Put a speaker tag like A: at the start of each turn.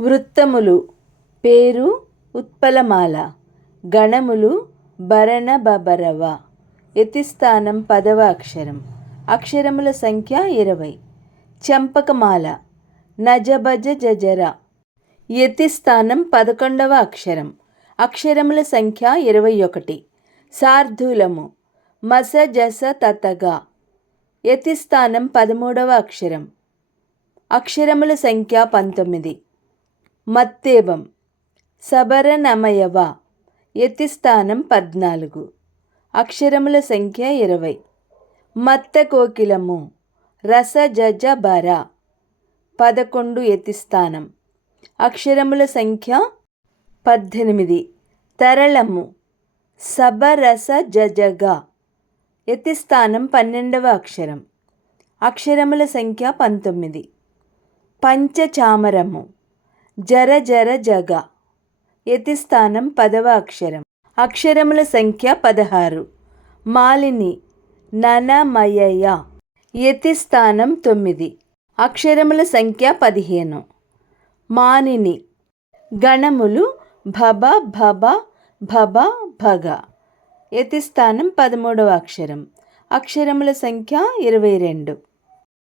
A: వృత్తములు పేరు ఉత్పలమాల గణములు భరణ బబరవ యతిస్థానం పదవ అక్షరం అక్షరముల సంఖ్య ఇరవై. చంపకమాల నజబజ జజర యతిస్థానం పదకొండవ అక్షరం అక్షరముల సంఖ్య ఇరవై ఒకటి. సార్ధూలము మస జస తతగా యతిస్థానం పదమూడవ అక్షరం అక్షరముల సంఖ్య పంతొమ్మిది. మత్తేబం సబరనమయవ. యతిస్థానం పద్నాలుగు. అక్షరముల సంఖ్య ఇరవై. మత్త కోకిలము రస జజ బర పదకొండు యతిస్థానం. అక్షరముల సంఖ్య పద్దెనిమిది. తరళము. సబరస జజగా యతిస్థానం పన్నెండవ అక్షరం. అక్షరముల సంఖ్య పంతొమ్మిది. పంచచామరము. జర జర జగ. యతిస్థానం పదవ అక్షరం. అక్షరముల సంఖ్య పదహారు. మాలిని ననమయయ. యతిస్థానం తొమ్మిది. అక్షరముల సంఖ్య పదిహేను. మానిని గణములు భబ భబ భబ భగ. యతిస్థానం పదమూడవ అక్షరం. అక్షరముల సంఖ్య ఇరవై రెండు.